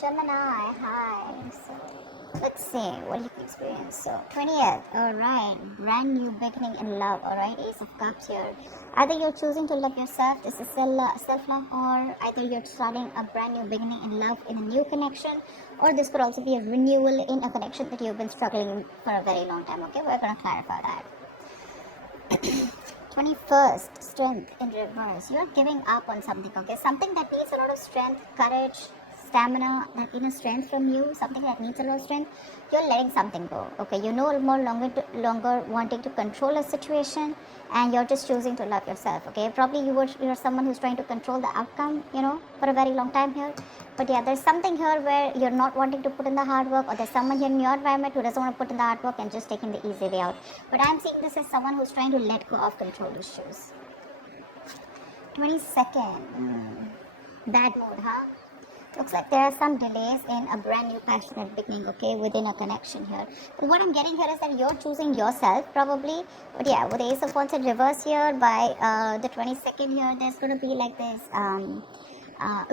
Gemini, hi. So, let's see what you can experience. So, 20th, alright. Brand new beginning in love, alright. Ace of Cups here. Either you're choosing to love yourself, this is self-love, or either you're starting a brand new beginning in love in a new connection, or this could also be a renewal in a connection that you've been struggling for a very long time, okay? We're going to clarify that. 21st, strength in reverse. You're giving up on something, okay? Something that needs a lot of strength, courage, stamina, that inner strength from you, something that needs a lot of strength. You're letting something go, okay? You're no more longer wanting to control a situation, and you're just choosing to love yourself, okay? Probably you're someone who's trying to control the outcome, for a very long time here. But yeah, there's something here where you're not wanting to put in the hard work, or there's someone here in your environment who doesn't want to put in the hard work and just taking the easy way out. But I'm seeing this as someone who's trying to let go of control issues. 22nd, bad mood, huh? Looks like there are some delays in a brand new passionate beginning, okay, within a connection here. But what I'm getting here is that you're choosing yourself, probably. But yeah, with the Ace of Wands in reverse here, by the 22nd here, there's going to be like this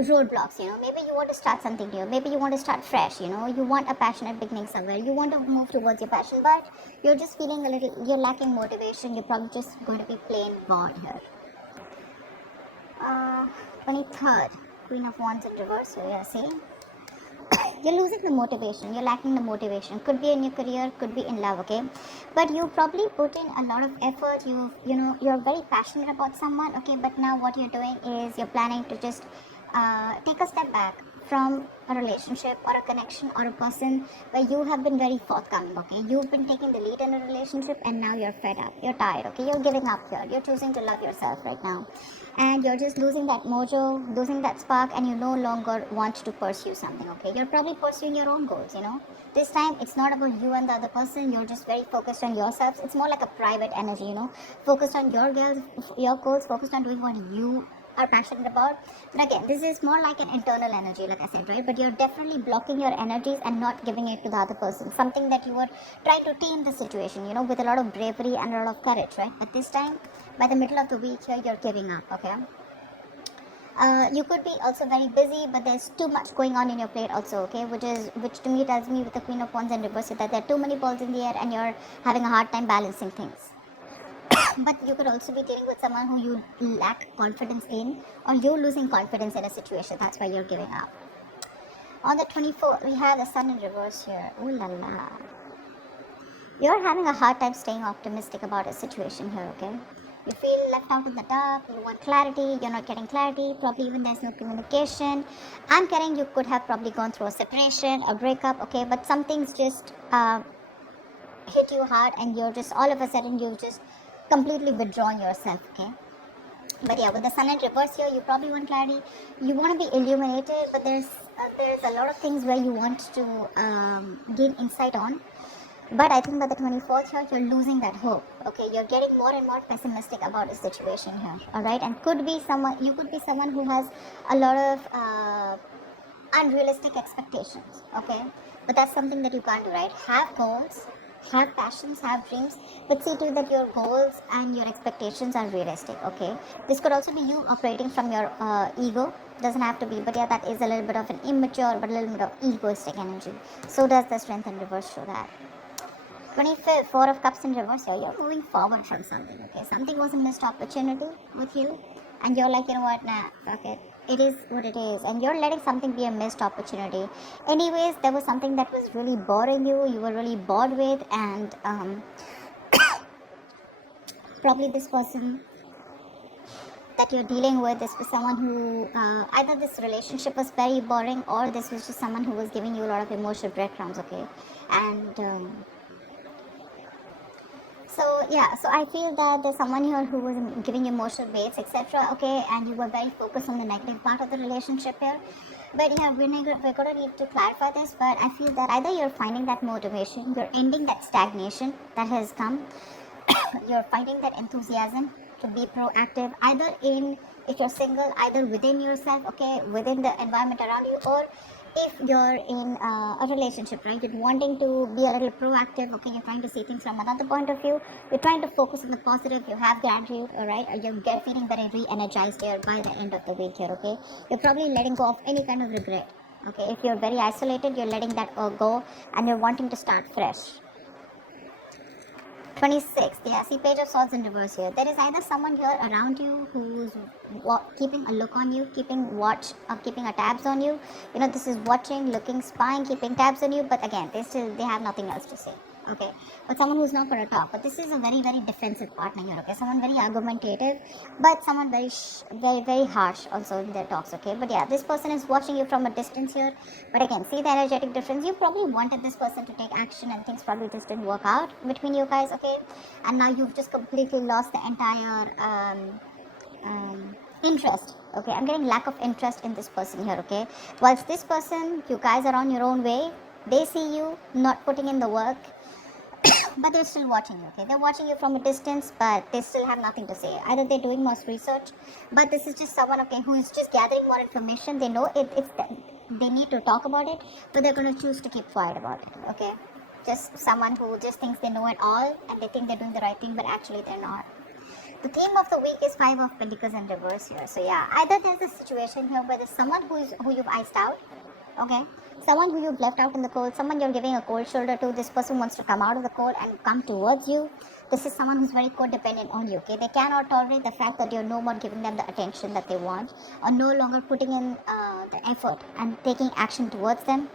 roadblocks, maybe you want to start something new, maybe you want to start fresh, you want a passionate beginning somewhere, you want to move towards your passion, but you're just feeling you're lacking motivation, you're probably just going to be plain bored here. 23rd, Queen of Wands in reverse here, see? You're losing the motivation, you're lacking the motivation. Could be in your career, could be in love, okay? But you probably put in a lot of effort, you're very passionate about someone, okay? But now what you're doing is you're planning to just take a step back from a relationship or a connection or a person where you have been very forthcoming, okay? You've been taking the lead in a relationship, and now you're fed up, you're tired, okay? You're giving up here, you're choosing to love yourself right now, and you're just losing that mojo, losing that spark, and you no longer want to pursue something, okay? You're probably pursuing your own goals, This time it's not about you and the other person, you're just very focused on yourselves. It's more like a private energy, focused on your goals, focused on doing what you are passionate about. But again, this is more like an internal energy, like I said, right? But you're definitely blocking your energies and not giving it to the other person, something that you were trying to tame the situation, with a lot of bravery and a lot of courage, right? But this time, by the middle of the week here, you're giving up, okay? You could be also very busy, but there's too much going on in your plate also, okay? Which to me tells me, with the Queen of Wands in reverse, that there are too many balls in the air and you're having a hard time balancing things. But you could also be dealing with someone who you lack confidence in, or you're losing confidence in a situation. That's why you're giving up. On the 24th, we have the Sun in reverse here. Ooh la la. You're having a hard time staying optimistic about a situation here, okay? You feel left out in the dark, you want clarity, you're not getting clarity, probably even there's no communication. I'm getting you could have probably gone through a separation, a breakup, okay? But something's just hit you hard, and you're just, all of a sudden, you've just completely withdrawn yourself, okay? But yeah, with the Sun in reverse here, you probably want clarity, you want to be illuminated, but there's a lot of things where you want to gain insight on. But I think by the 24th here, you're losing that hope, okay? You're getting more and more pessimistic about the situation here, alright? And you could be someone who has a lot of unrealistic expectations, okay? But that's something that you can't do, right? Have goals, have passions, have dreams, but see to it that your goals and your expectations are realistic, okay? This could also be you operating from your ego. Doesn't have to be, but yeah, that is a little bit of an immature but a little bit of egoistic energy. So does the Strength in reverse show that. 25th, Four of Cups in reverse here, you're moving forward from something, okay? Something was a missed opportunity with you, and you're like, you know what, nah, fuck it. It is what it is, and you're letting something be a missed opportunity. Anyways, there was something that was really boring you were really bored with, and probably this person that you're dealing with, this was someone who, either this relationship was very boring, or this was just someone who was giving you a lot of emotional breadcrumbs, okay? And so I feel that there's someone here who was giving emotional baits, etc., okay, and you were very focused on the negative part of the relationship here. But yeah, we're going to need to clarify this, but I feel that either you're finding that motivation, you're ending that stagnation that has come, you're finding that enthusiasm to be proactive, either if you're single, either within yourself, okay, within the environment around you, or if you're in a relationship, right? You're wanting to be a little proactive, okay? You're trying to see things from another point of view. You're trying to focus on the positive. You have gratitude, all right? You're feeling very re-energized here by the end of the week here, okay? You're probably letting go of any kind of regret, Okay, if you're very isolated, you're letting that go and you're wanting to start fresh. 26, yeah, see Page of Swords in reverse here. There is either someone here around you who's keeping a look on you, keeping a tabs on you. You know, this is watching, looking, spying, keeping tabs on you, but again, they have nothing else to say. Okay, but someone who's not going to talk. But this is a very, very defensive partner here. Okay, someone very argumentative, but someone very, very harsh also in their talks. Okay, but yeah, this person is watching you from a distance here. But again, see the energetic difference. You probably wanted this person to take action, and things probably just didn't work out between you guys. Okay, and now you've just completely lost the entire interest. Okay, I'm getting lack of interest in this person here. Okay, whilst this person, you guys are on your own way. They see you not putting in the work. But they're still watching you. Okay, they're watching you from a distance, but they still have nothing to say. Either they're doing more research, but this is just someone, okay, who is just gathering more information. They know they need to talk about it, but they're going to choose to keep quiet about it. Okay, just someone who just thinks they know it all and they think they're doing the right thing, but actually they're not. The theme of the week is 5 of Pentacles in reverse here. So yeah, either there's a situation here where there's someone who you've iced out. Okay, someone who you've left out in the cold, someone you're giving a cold shoulder to. This person wants to come out of the cold and come towards you. This is someone who's very codependent on you. Okay, they cannot tolerate the fact that you're no more giving them the attention that they want, or no longer putting in the effort and taking action towards them,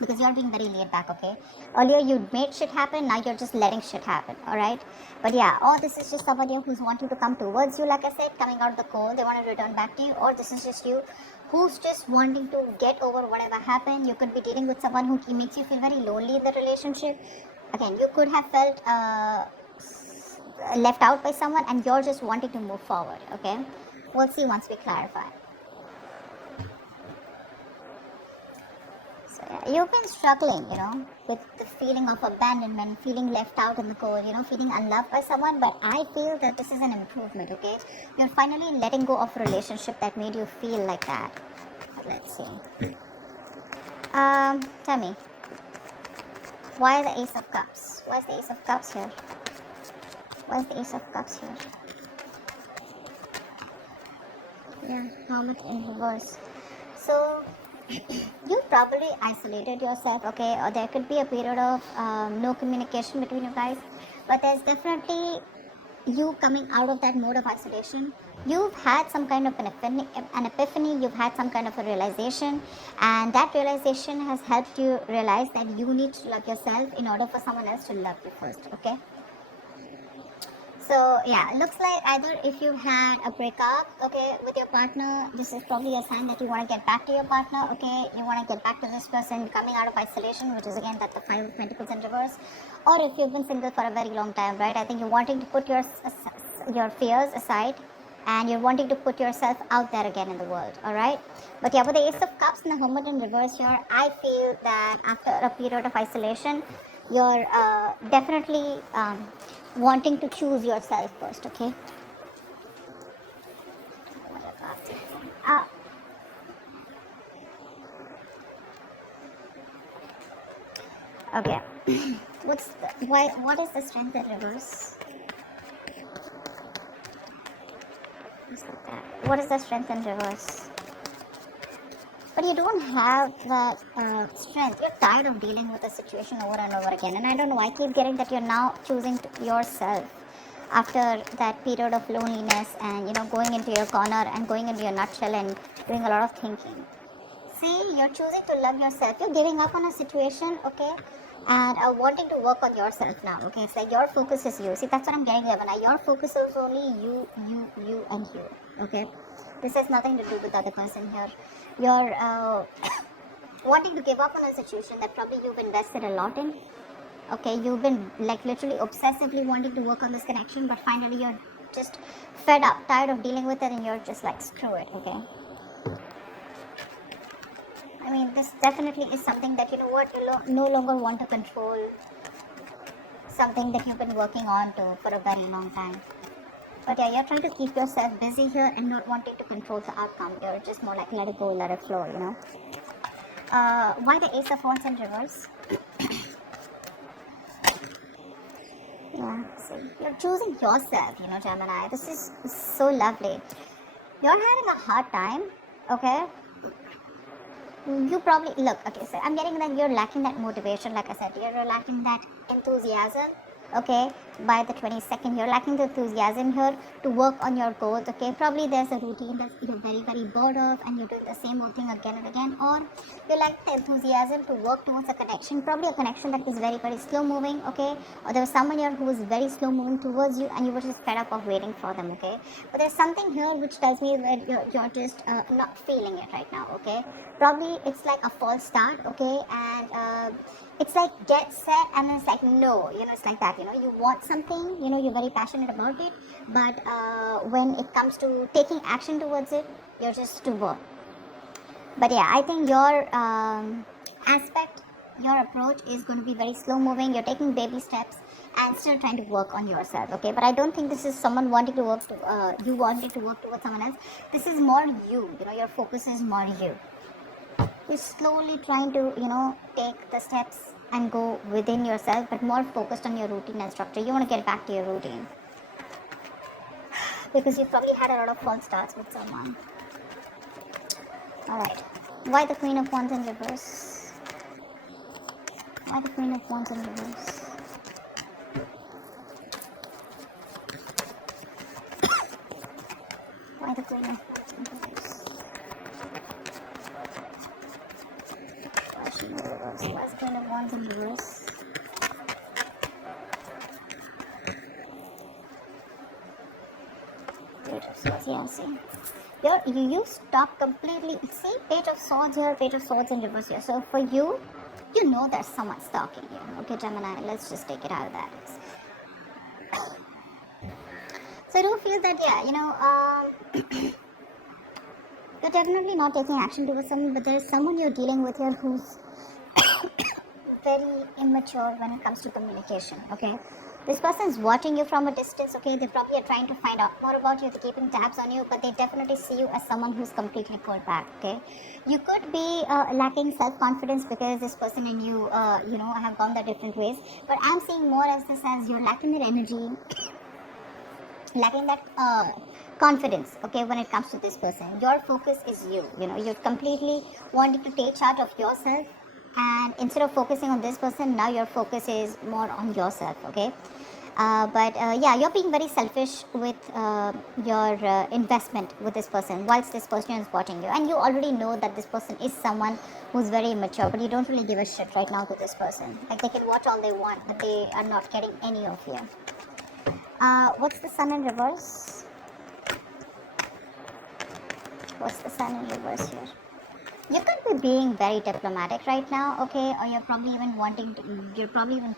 because you're being very laid back. Okay, earlier you made shit happen, now you're just letting shit happen. All right, but yeah, or this is just somebody who's wanting to come towards you, like I said, coming out of the cold, they want to return back to you, or this is just you who's just wanting to get over whatever happened. You could be dealing with someone who makes you feel very lonely in the relationship. Again, you could have felt left out by someone, and you're just wanting to move forward. Okay, we'll see once we clarify. So yeah, you've been struggling, you know, with the feeling of abandonment, feeling left out in the cold, you know, feeling unloved by someone. But I feel that this is an improvement. Okay, you're finally letting go of a relationship that made you feel like that. Let's see. Tell me, why the Ace of Cups? Why is the Ace of Cups here? Why is the Ace of Cups here? Yeah, Hermit in reverse. So you probably isolated yourself, okay, or there could be a period of no communication between you guys, but there's definitely you coming out of that mode of isolation. You've had some kind of an epiphany, you've had some kind of a realization, and that realization has helped you realize that you need to love yourself in order for someone else to love you first. Okay, so yeah, looks like either if you had a breakup, okay, with your partner, this is probably a sign that you want to get back to your partner. Okay, you want to get back to this person coming out of isolation, which is again that the 5 of Pentacles in reverse. Or if you've been single for a very long time, right, I think you're wanting to put your fears aside, and you're wanting to put yourself out there again in the world. All right, but yeah, with the Ace of Cups and the Hermit in reverse here, I feel that after a period of isolation, you're definitely wanting to choose yourself first. Okay, okay. What is the Strength in reverse? What is the Strength in reverse? But you don't have that strength. You're tired of dealing with the situation over and over again. And I don't know, I keep getting that you're now choosing yourself after that period of loneliness and, you know, going into your corner and going into your nutshell and doing a lot of thinking. See, you're choosing to love yourself. You're giving up on a situation, okay, and wanting to work on yourself now. Okay, it's like your focus is you. See, that's what I'm getting here. Now, your focus is only you, and you. Okay, this has nothing to do with the other person here. You're wanting to give up on a situation that probably you've invested a lot in. Okay, you've been like literally obsessively wanting to work on this connection, but finally you're just fed up, tired of dealing with it, and you're just like, screw it. Okay, I mean, this definitely is something that, you know what, you no longer want to control, something that you've been working on to for a very long time. But yeah, you're trying to keep yourself busy here and not wanting to control the outcome. You're just more like, let it go, let it flow, you know. Why the Ace of Wands in reverse? Yeah, see, you're choosing yourself, you know, Gemini. This is so lovely. You're having a hard time, okay, you probably look, okay, so I'm getting that you're lacking that motivation. Like I said, you're lacking that enthusiasm. Okay, by the 22nd, you're lacking the enthusiasm here to work on your goals. Okay, probably there's a routine that you're very bored of and you're doing the same old thing again and again, or you lack the enthusiasm to work towards a connection, probably a connection that is very slow moving. Okay, or there was someone here who was very slow moving towards you and you were just fed up of waiting for them. Okay, but there's something here which tells me that you're just not feeling it right now. Okay, probably it's like a false start. Okay, and it's like get set and then it's like no, it's like that. You want something, you're very passionate about it, but when it comes to taking action towards it, you're just too bored. But yeah, I think your aspect, your approach is going to be very slow moving. You're taking baby steps and still trying to work on yourself. Okay, but I don't think this is someone wanting to work to you wanting to work towards someone else. This is more you. Your focus is more you. You're slowly trying to take the steps and go within yourself, but more focused on your routine and structure. You want to get back to your routine because you probably had a lot of false starts with someone. Alright, why the Queen of Wands in reverse? Why the Queen of Wands in reverse? Why the Queen of Wands in reverse? Why is she in reverse? Why is the Queen of Wands in reverse? Page of Swords, yeah, see. You stop completely. See, Page of Swords here, Page of Swords in reverse here. So for you, there's someone stalking you. Okay, Gemini, let's just take it out of that. So I do feel that, you're definitely not taking action towards someone, but there's someone you're dealing with here who's very immature when it comes to communication. Okay, this person is watching you from a distance. Okay, they probably are trying to find out more about you, they're keeping tabs on you, but they definitely see you as someone who's completely pulled back. Okay, you could be lacking self-confidence because this person and you have gone their different ways, but I'm seeing more as this as you're lacking that energy, lacking that confidence. Okay, when it comes to this person, your focus is you're completely wanting to take charge of yourself, and instead of focusing on this person, now your focus is more on yourself. Okay, but you're being very selfish with your investment with this person whilst this person is watching you, and you already know that this person is someone who's very immature, but you don't really give a shit right now to this person. Like, they can watch all they want, but they are not getting any of you. What's the Sun in reverse? What's the Sun in reverse here? You could be being very diplomatic right now, okay, or you're probably even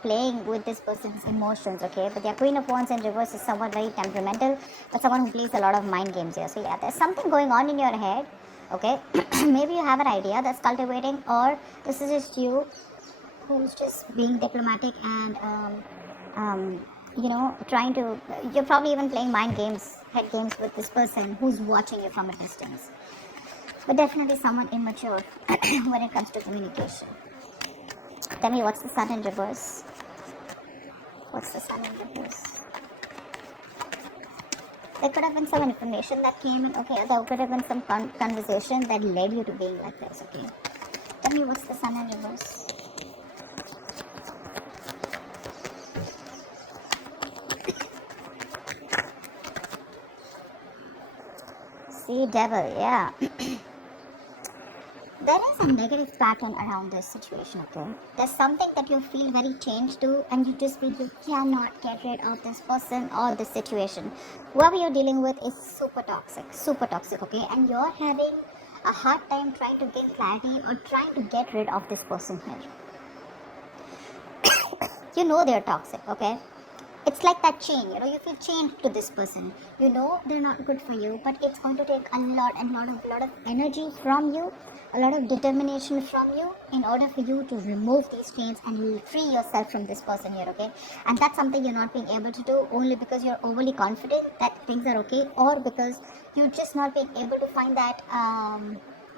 playing with this person's emotions, okay, but the Queen of Wands in reverse is someone very temperamental, but someone who plays a lot of mind games here. So yeah, there's something going on in your head, okay. Maybe you have an idea that's cultivating, or this is just you who's just being diplomatic and you're probably even playing mind games, head games with this person who's watching you from a distance. But definitely someone immature when it comes to communication. Tell me, what's the Sun in reverse? What's the Sun in reverse? There could have been some information that came in, okay, there could have been some conversation that led you to being like this, okay. Tell me, what's the Sun in reverse? See, Devil, yeah. There is a negative pattern around this situation, okay? There's something that you feel very changed to, and you just feel you cannot get rid of this person or this situation. Whoever you're dealing with is super toxic, okay? And you're having a hard time trying to gain clarity or trying to get rid of this person here. They're toxic, okay? It's like that chain, you feel chained to this person. They're not good for you, but it's going to take a lot of energy from you, a lot of determination from you in order for you to remove these chains and free yourself from this person here, okay? And that's something you're not being able to do only because you're overly confident that things are okay, or because you're just not being able to find that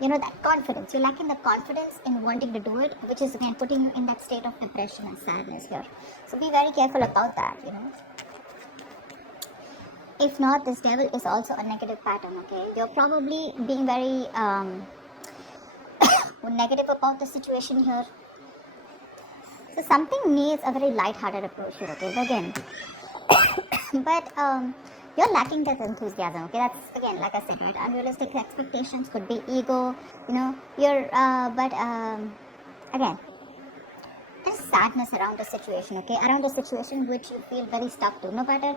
that confidence. You're lacking the confidence in wanting to do it, which is again putting you in that state of depression and sadness here. So be very careful about that, If not, this Devil is also a negative pattern, okay? You're probably being very negative about the situation here. So something needs a very light-hearted approach here, okay? But again, you're lacking that enthusiasm, okay? That's, again, like I said, right? Unrealistic expectations, could be ego, again, there's sadness around the situation, okay? Around the situation which you feel very stuck to. No matter,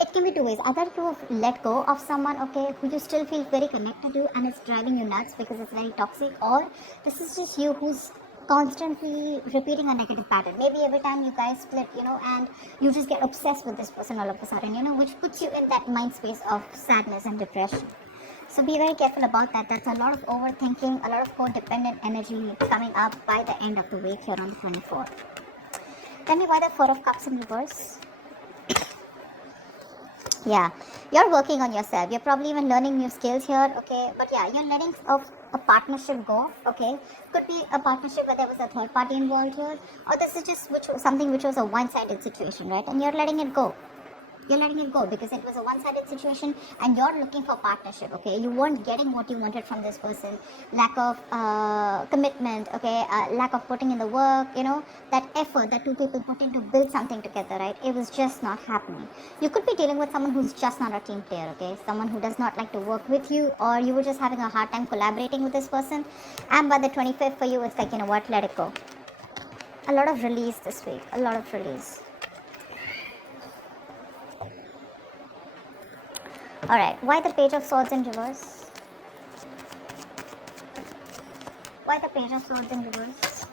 it can be two ways. Either you have let go of someone, okay, who you still feel very connected to and it's driving you nuts because it's very toxic, or this is just you who's constantly repeating a negative pattern. Maybe every time you guys split, and you just get obsessed with this person all of a sudden, which puts you in that mind space of sadness and depression. So be very careful about that. That's a lot of overthinking, a lot of codependent energy coming up by the end of the week here on the 24th. Tell me why the Four of Cups in reverse. Yeah, you're working on yourself. You're probably even learning new skills here, okay? But yeah, you're letting a partnership go, okay? Could be a partnership where there was a third party involved here, or this is just something which was a one-sided situation, right? And you're letting it go. You're letting it go because it was a one-sided situation and you're looking for partnership, okay? You weren't getting what you wanted from this person. Lack of commitment, okay? Lack of putting in the work, that effort that two people put in to build something together, right? It was just not happening. You could be dealing with someone who's just not a team player, okay? Someone who does not like to work with you, or you were just having a hard time collaborating with this person. And by the 25th for you, it's like, what, let it go. A lot of release this week, a lot of release. Alright, why the Page of Swords in reverse? Why the Page of Swords in reverse?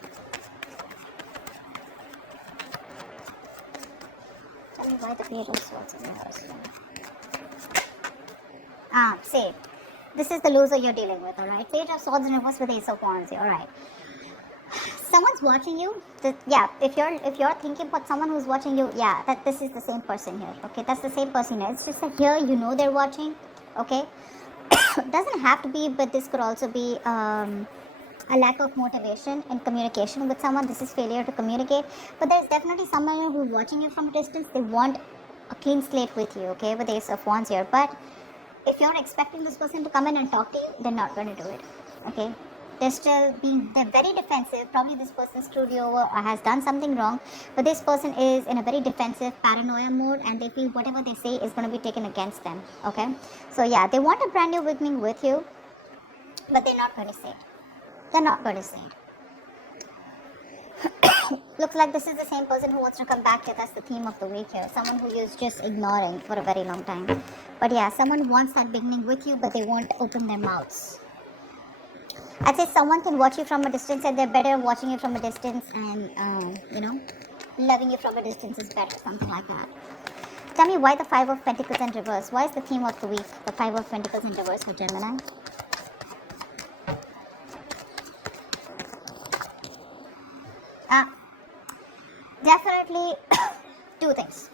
Tell me why the Page of Swords in reverse. Same. This is the loser you're dealing with, alright? Page of Swords in reverse with Ace of Wands, alright. Someone's watching you. If you're thinking about someone who's watching you, that this is the same person here, okay? That's the same person here. It's just that here they're watching, okay? Doesn't have to be, but this could also be a lack of motivation and communication with someone. This is failure to communicate. But there's definitely someone who's watching you from a distance. They want a clean slate with you, okay? With the Ace of Wands here. But if you're expecting this person to come in and talk to you, they're not going to do it, okay? They're very defensive. Probably this person screwed you over or has done something wrong. But this person is in a very defensive paranoia mode and they feel whatever they say is going to be taken against them. Okay? So yeah, they want a brand new beginning with you. But they're not going to say it. They're not going to say it. Looks like this is the same person who wants to come back to. That's the theme of the week here. Someone who is just ignoring for a very long time. But yeah, someone wants that beginning with you, but they won't open their mouths. I'd say someone can watch you from a distance and they're better watching you from a distance and, loving you from a distance is better, something like that. Tell me why the Five of Pentacles in reverse. Why is the theme of the week the Five of Pentacles in reverse for Gemini? Definitely two things.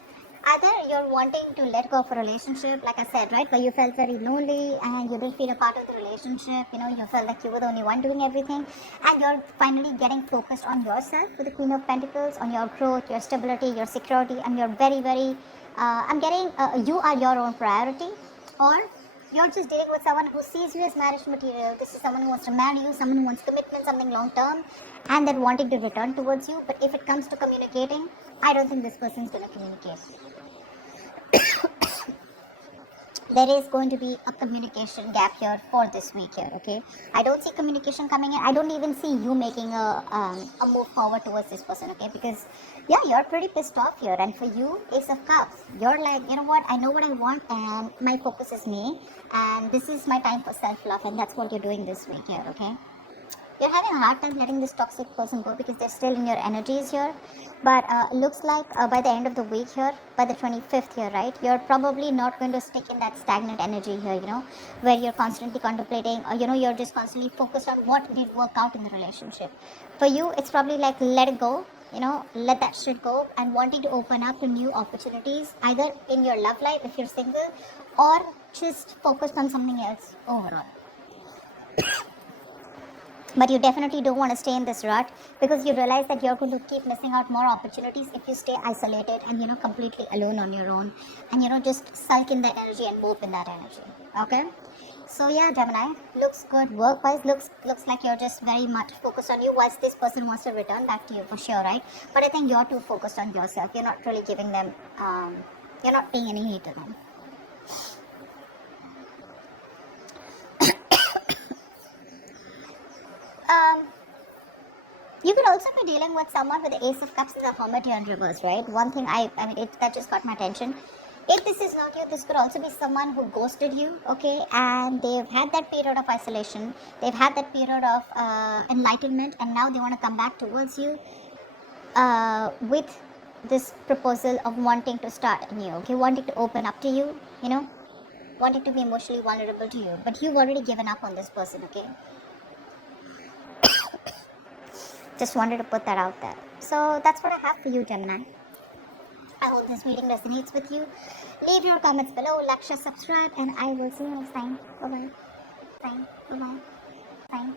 Either you're wanting to let go of a relationship, like I said, right, where you felt very lonely and you didn't feel a part of the relationship, you felt like you were the only one doing everything, and you're finally getting focused on yourself with the Queen of Pentacles, on your growth, your stability, your security, and you're very, very, you are your own priority, or you're just dealing with someone who sees you as marriage material. This is someone who wants to marry you, someone who wants commitment, something long term, and they're wanting to return towards you. But if it comes to communicating, I don't think this person is going to communicate. There is going to be a communication gap here for this week here, okay? I don't see communication coming in. I don't even see you making a move forward towards this person, okay? Because, yeah, you're pretty pissed off here. And for you, Ace of Cups, you're like, you know what? I know what I want and my focus is me. And this is my time for self-love. And that's what you're doing this week here, okay? You're having a hard time letting this toxic person go because they're still in your energies here. But looks like by the end of the week here, by the 25th here, right, you're probably not going to stick in that stagnant energy here, where you're constantly contemplating or, you're just constantly focused on what did work out in the relationship. For you, it's probably like let it go, let that shit go and wanting to open up to new opportunities, either in your love life if you're single or just focused on something else overall. But you definitely don't want to stay in this rut because you realize that you're going to keep missing out more opportunities if you stay isolated and, completely alone on your own and, just sulk in that energy and move in that energy. Okay? So yeah, Gemini, looks good. Work-wise, looks like you're just very much focused on you. Whilst this person wants to return back to you for sure, right? But I think you're too focused on yourself. You're not really giving them. You're not paying any heed to them. You could also be dealing with someone with the Ace of Cups and the Hermit here in reverse, right? One thing that just got my attention. If this is not you, this could also be someone who ghosted you, okay? And they've had that period of isolation. They've had that period of enlightenment, and now they want to come back towards you with this proposal of wanting to start anew, okay? Wanting to open up to you, you know? Wanting to be emotionally vulnerable to you. But you've already given up on this person, okay? Just wanted to put that out there. So that's what I have for you, Gemini. I hope this reading resonates with you. Leave your comments below, like, share, subscribe, and I will see you next time. Bye-bye. Bye. Bye-bye. Bye.